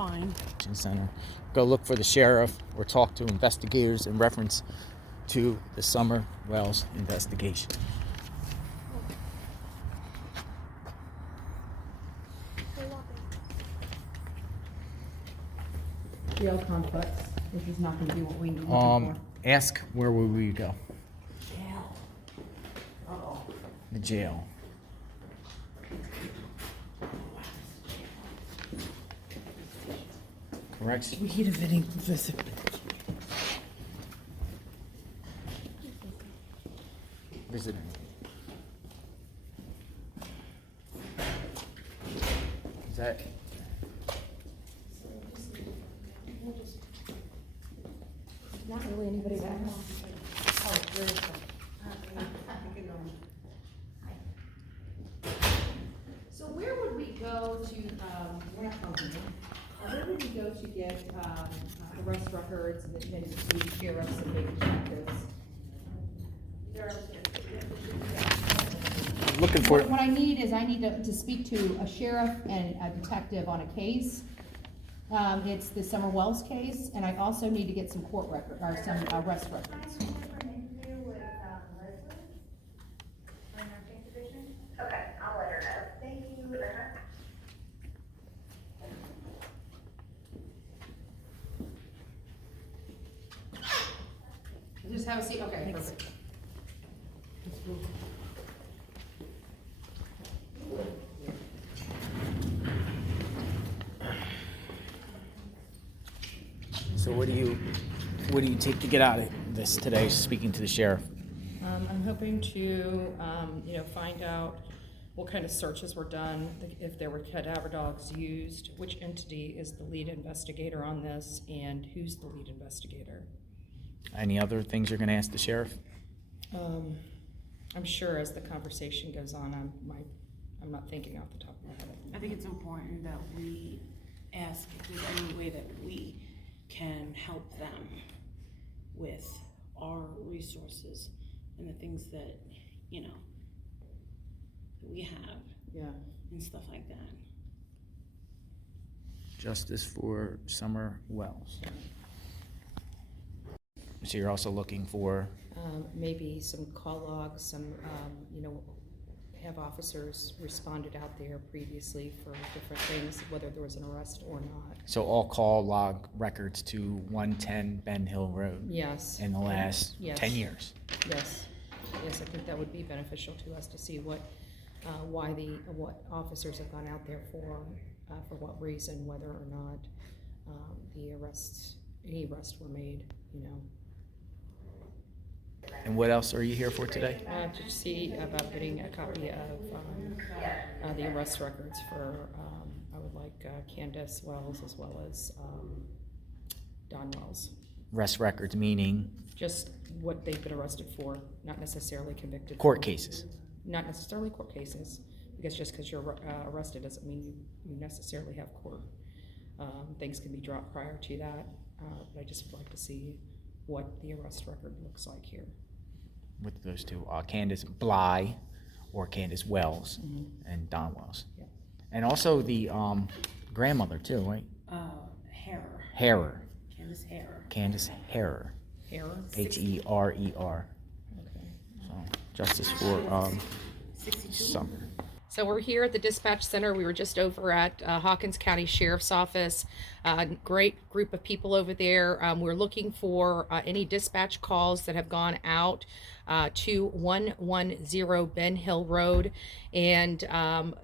fine. Center. Go look for the sheriff or talk to investigators in reference to the Summer Wells investigation. Jail complex, which is not gonna be what we need for. Ask where will we go? Jail. Uh-oh. The jail. Correct. We need a visit. Visiting. Is that? Not really anybody back. Oh, there is some. So where would we go to, we're not talking about, where would we go to get, arrest records and then to sheriffs and big detectives? Looking for. What I need is I need to speak to a sheriff and a detective on a case. It's the Summer Wells case, and I also need to get some court record, or some arrest records. Okay, I'll let her know. Thank you. Just have a seat, okay, perfect. So what do you take to get out of this today, speaking to the sheriff? I'm hoping to, find out what kind of searches were done, if there were cadaver dogs used, which entity is the lead investigator on this, and who's the lead investigator. Any other things you're going to ask the sheriff? I'm sure as the conversation goes on, I'm not thinking off the top of my head. I think it's important that we ask if there's any way that we can help them with our resources and the things that, that we have. Yeah. And stuff like that. Justice for Summer Wells. So you're also looking for? Maybe some call logs, some, have officers responded out there previously for different things, whether there was an arrest or not. So all call log records to 110 Ben Hill Road? Yes. In the last Yes. 10 years? Yes, I think that would be beneficial to us to see what officers have gone out there for what reason, whether or not any arrests were made, And what else are you here for today? To see about getting a copy of the arrest records for, I would like Candace Wells as well as Don Wells. Arrest records meaning? Just what they've been arrested for, not necessarily convicted. Court cases? Not necessarily court cases, because just because you're arrested doesn't mean you necessarily have court. Things can be dropped prior to that, but I just would like to see what the arrest record looks like here. With those two, Candace Bly or Candace Wells, and Don Wells. Yeah. And also the grandmother too, right? Harrer. Harrer. Candace Harrer. Here? Herer. Okay. So, justice for 62. Summer. So we're here at the dispatch center. We were just over at Hawkins County Sheriff's Office. Great group of people over there. We're looking for any dispatch calls that have gone out to 110 Ben Hill Road. And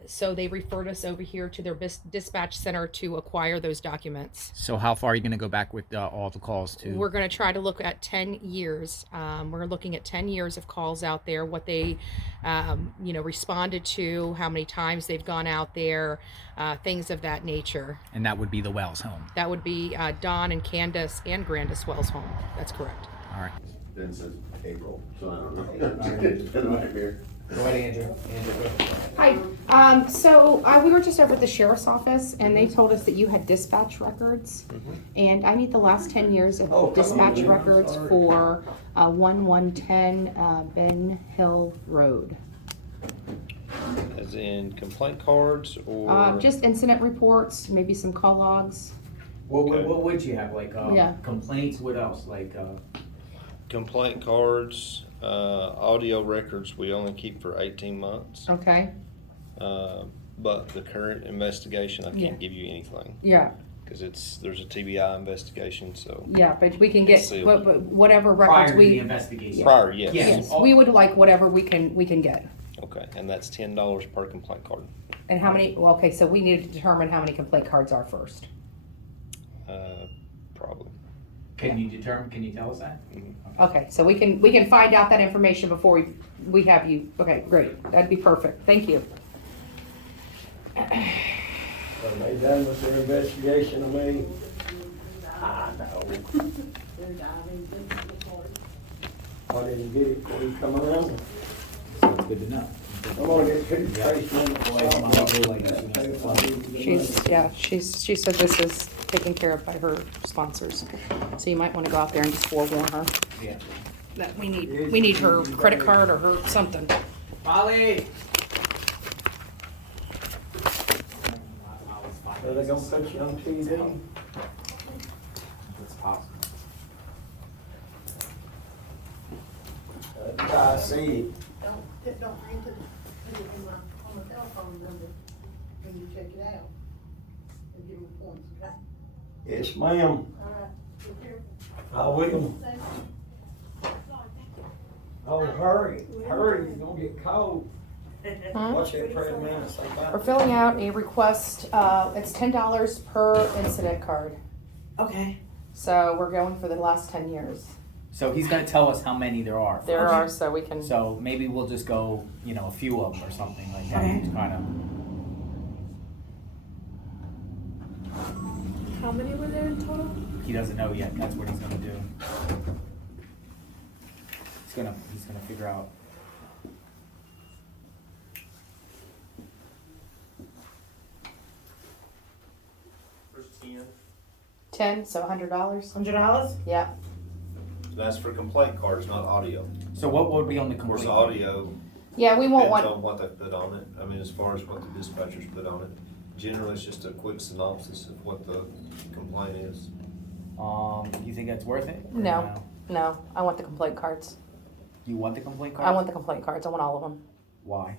so they referred us over here to their dispatch center to acquire those documents. So how far are you going to go back with all the calls to? We're going to try to look at 10 years. We're looking at 10 years of calls out there, what they, responded to, how many times they've gone out there, things of that nature. And that would be the Wells home? That would be Don and Candace and Grandis Wells home. That's correct. All right. Been since April, so I don't know. It's been a nightmare. Go ahead, Andrew. Hi, we were just over at the sheriff's office and they told us that you had dispatch records. And I need the last 10 years of dispatch records for 1110 Ben Hill Road. As in complaint cards or? Just incident reports, maybe some call logs. What would you have, like, Yeah. complaints, what else, like, Complaint cards, audio records we only keep for 18 months. Okay, But the current investigation, I Yeah. can't give you anything yeah, because there's a TBI investigation. So yeah, but we can get, Sealed. but whatever prior records to the we, investigation? prior, yes. yes, we would like whatever we can get. Okay, and that's $10 per complaint card. And how many, well, okay, so we need to determine how many complaint cards are first. Probably. Can you tell us that? Okay, so we can find out that information before we have you, okay, great, that'd be perfect, thank you. Are they done with their investigation of me? I know. I didn't get it before you come around. So it's good to know. I'm gonna get toothpaste in She said this is taken care of by her sponsors, so you might wanna go out there and just forewarn her Yeah. that we need her credit card or her something. Molly! So they gonna put you on TV? It's possible. I see. Don't ring to on the telephone number when you check it out. And give them points, okay? Yes, ma'am. All right, be careful. I will. Thank you. Oh, hurry, you're gonna get cold. Huh? Watch that pretty man. We're filling out a request, it's $10 per incident card, Okay. so we're going for the last 10 years. So he's gonna tell us how many there are. There first. are, so we can, So maybe we'll just go, a few of them or something like that, Okay. just kinda. How many were there in total? He doesn't know yet, that's what he's gonna do. He's gonna figure out. There's 10. 10, so $100, $100? yeah. That's for complaint cards, not audio. So what would be on the Of course, complaint? audio Yeah, we won't depends want, on what they put on it. I mean, as far as what the dispatchers put on it. Generally, it's just a quick synopsis of what the complaint is. You think that's worth it? or No. no, I want the complaint cards. You want the complaint card? I want the complaint cards, I want all of them. Why?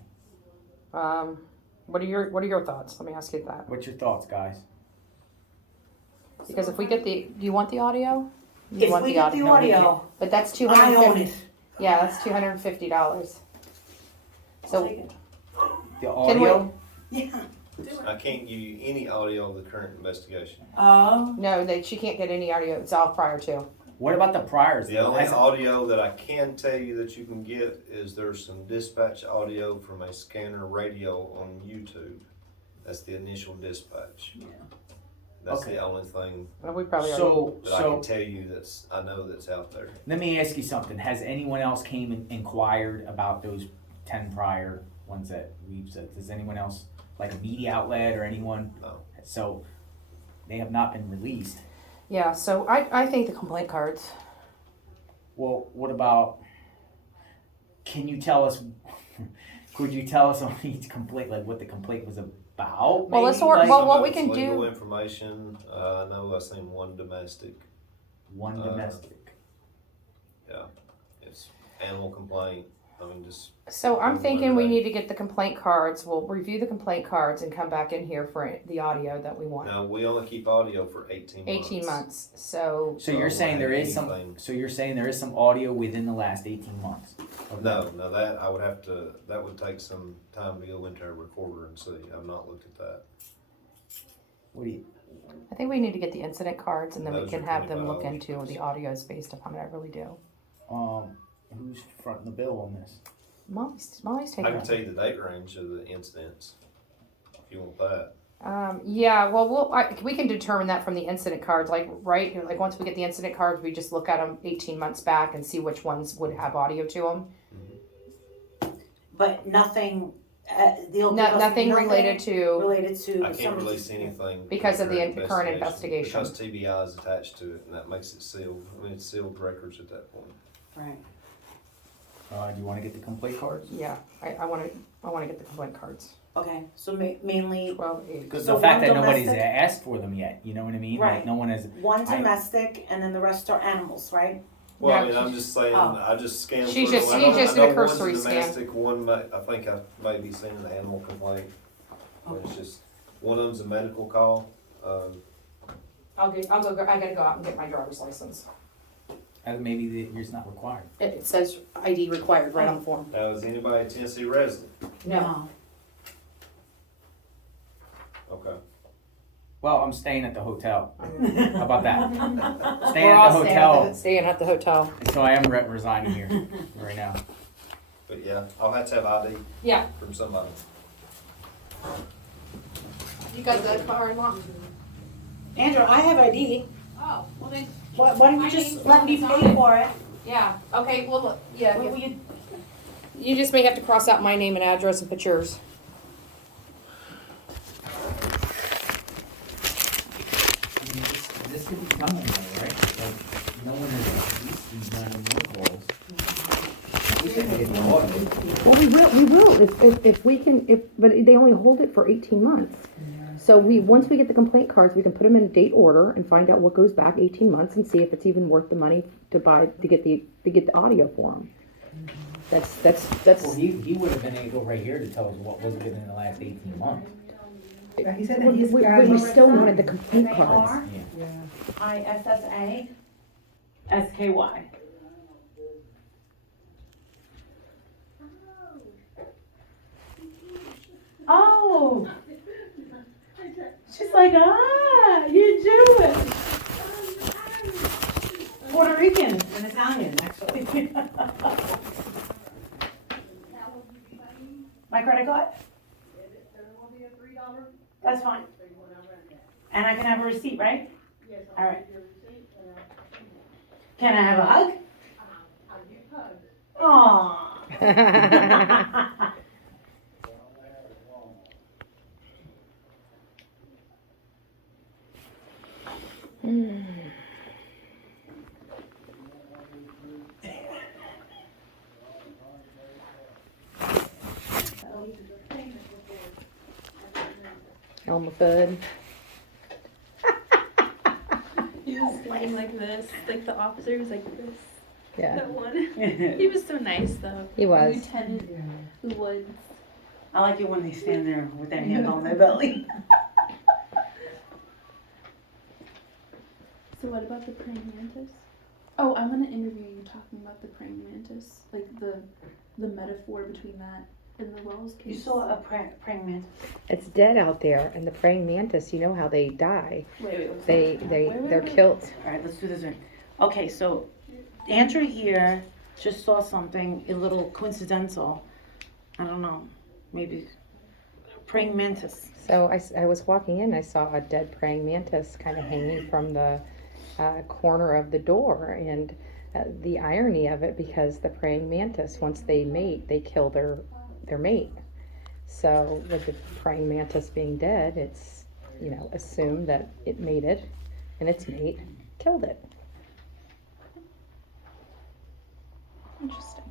What are your thoughts? Let me ask you that. What's your thoughts, guys? Because if we get do you want the audio? You If want we get the No, we audio, But that's I own $250. it. Yeah, that's $250. So, Take it. The Can we- audio? Yeah. Do it. I can't give you any audio of the current investigation. no, she can't get any audio, it's all prior to. What about the priors? The only Hasn't- audio that I can tell you that you can get is there's some dispatch audio from a scanner radio on YouTube. That's the initial dispatch. That's Okay. the only thing Well, we probably already. that I can tell you I know that's out there. Let me ask you something. Has anyone else came and inquired about those 10 prior ones that we've said? Does anyone else, like a media outlet or anyone? No. So they have not been released. Yeah, so I think the complaint cards. Well, what about, can you tell us, could you tell us on each complaint, like what the complaint was about? Well, let's maybe? work- Like, well, Some what of we it's can legal do- information. I know I've seen one domestic. one domestic. Yeah, it's animal complaint. I mean, just So I'm One thinking we day. need to get the complaint cards. We'll review the complaint cards and come back in here for the audio that we want. now we only keep audio for 18 months. 18 mons. So So you're saying there is some, Anything. so you're saying there is some audio within the last 18 months? No, that I would have to. That would take some time to go into a recorder and see. I've not looked at that. What do you, I think we need to get the incident cards and then we Those can are have them look $25 into the audios based upon it. I really do. who's fronting the bill on this? Molly's taking I can it. tell you the date range of the incidents if you want that. Yeah, well, we can determine that from the incident cards, like, right? Like, once we get the incident cards, we just look at them 18 months back and see which ones would have audio to them. But nothing, they'll give us Nothing related to, related to. I can't some- release anything Because of the current investigation. because TBI is attached to it, and that makes it sealed. I mean, it's sealed records at that point. Right. Do you wanna get the complaint cards? Yeah, I wanna get the complaint cards. Okay, so mainly 12/8. Because So the fact one that nobody's domestic- asked for them yet, you know what I mean? Like, Right. no one has, one I- domestic and then the rest are animals, right? Well, I Yeah, mean, I'm just saying, Oh. I just scanned She through just- them. he I know- just I did a know cursory one's scan. domestic, one I think I may be seeing an animal complaint. It's just, one of them's a medical call. I gotta go out and get my driver's license. maybe it's not required. It says ID required right on the form. Now, is anybody a Tennessee resident? No. Okay. Well, I'm staying at the hotel. How about that? Staying We're at all the hotel, staying at the hotel. so I am resigning here right now. But yeah, I'll have to have ID Yeah. from somebody. You got the car unlocked? Andrew, I have ID. Oh, well then, Why don't you just let me pay for it? yeah, okay, well, look, yeah, Will you- you just may have to cross out my name and address and put yours. I mean, this could be coming though, right? Like, no one has at least done more calls. At least I can get the audio. Well, we will, if we can, but they only hold it for 18 months. So once we get the complaint cards, we can put them in date order and find out what goes back 18 months and see if it's even worth the money to get the audio for them. That's. Well, he would have been able right here to tell us what was given in the last 18 months. He said that he's got We it. still wanted the complaint cards. ARISSA SKY. Oh. She's like, you're Jewish. Puerto Rican and Italian, actually. My credit card? That's fine. And I can have a receipt, right? All right. Can I have a hug? Aww. Elma Fudd. He was standing like this, like the officer was like this. Yeah, That one. He was so nice though. he was. Lieutenant Woods. I like it when they stand there with their hand on their belly. So what about the praying mantis? Oh, I want to interview you talking about the praying mantis, like the metaphor between that and the Wells case. You saw a praying mantis? It's dead out there, and the praying mantis, you know how they die. Wait. They're killed. All right, let's do this one. Okay, so Andrew here just saw something a little coincidental. I don't know, maybe praying mantis. So I was walking in, I saw a dead praying mantis kind of hanging from the corner of the door, and the irony of it, because the praying mantis, once they mate, they kill their mate. So with the praying mantis being dead, it's, assumed that it mated and its mate killed it. Interesting.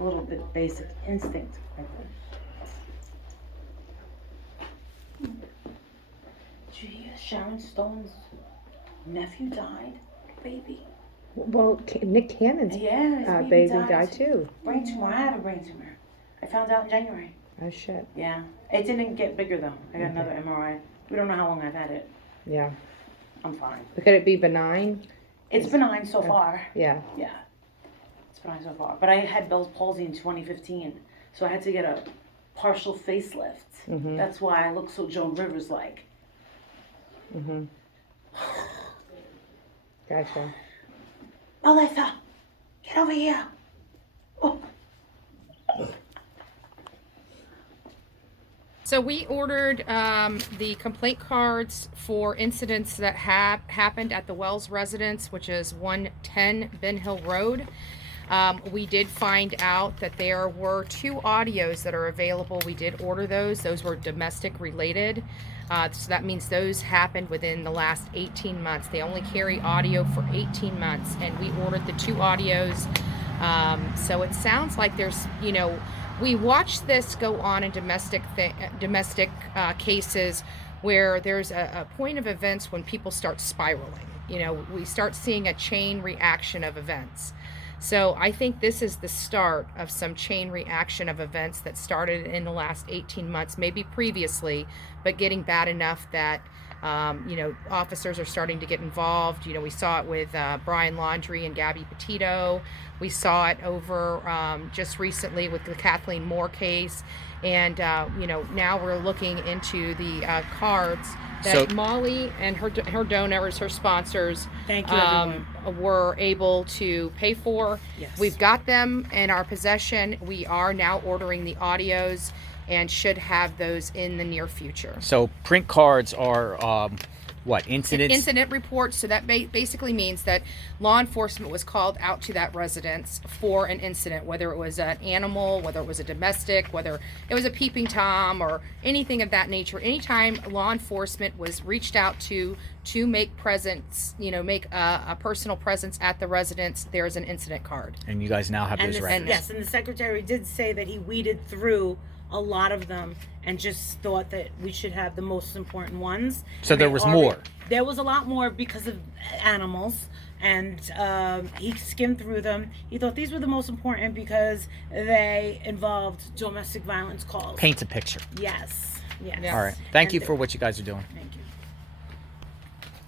A little bit basic instinct right there. Did you hear Sharon Stone's nephew died? Baby. Well, Nick Cannon's Yeah, his baby died too. Brain tumor. I have a brain tumor. I found out in January. Oh shit. Yeah. It didn't get bigger though. I got another MRI. We don't know how long I've had it. Yeah. I'm fine. Could it be benign? It's benign so far. Yeah. Yeah. It's benign so far. But I had Bell's palsy in 2015, so I had to get a partial facelift. Mhm. That's why I look so Joan Rivers like. Mhm. Gotcha. Melissa, get over here. Oh. So we ordered the complaint cards for incidents that happened at the Wells residence, which is 110 Ben Hill Road. We did find out that there were 2 audios that are available. We did order those. Those were domestic related. So that means those happened within the last 18 months. They only carry audio for 18 months, and we ordered the 2 audios So it sounds like there's, we watch this go on in domestic cases where there's a point of events when people start spiraling. We start seeing a chain reaction of events. So I think this is the start of some chain reaction of events that started in the last 18 months, maybe previously, but getting bad enough that officers are starting to get involved. We saw it with Brian Laundrie and Gabby Petito. We saw it over just recently with the Kathleen Moore case. And, now we're looking into the cards that Molly and her donors, her sponsors, Thank you, everyone. were able to pay for. Yes. We've got them in our possession. We are now ordering the audios and should have those in the near future. So print cards are what, incidents? Incident reports. So that basically means that law enforcement was called out to that residence for an incident, whether it was an animal, whether it was a domestic, whether it was a peeping Tom or anything of that nature. Anytime law enforcement was reached out to make presence, make a personal presence at the residence, there's an incident card. And you guys now have those records. Yes, and the secretary did say that he weeded through a lot of them and just thought that we should have the most important ones. So there was more. There was a lot more because of animals, and he skimmed through them. He thought these were the most important because they involved domestic violence calls. Paint a picture. Yes. All right. Thank you for what you guys are doing. Thank you.